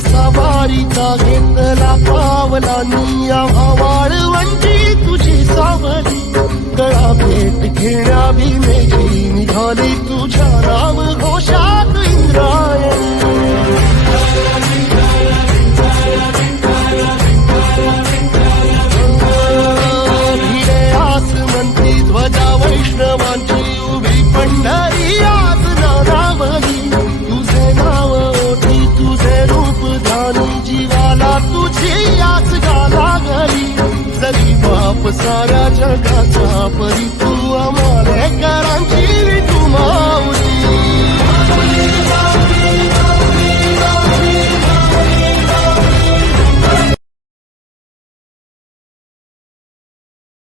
कसा वारीचा घेतला पावला निया वाळवंटी तुझी सावली गळा भेट घेण्या भीमेची निघाली तुझ्या राम घोषात इंद्रायणी भिडे आसमंती ध्वजा वैष्णवांची उभी पंढरी आज नारावली तुझे नाव ओठी तुझे रूप धानी जीवाला तुझी आस लागली जरी बाप साऱ्या जगाचा परी तू आम्हाला करांची तू माऊली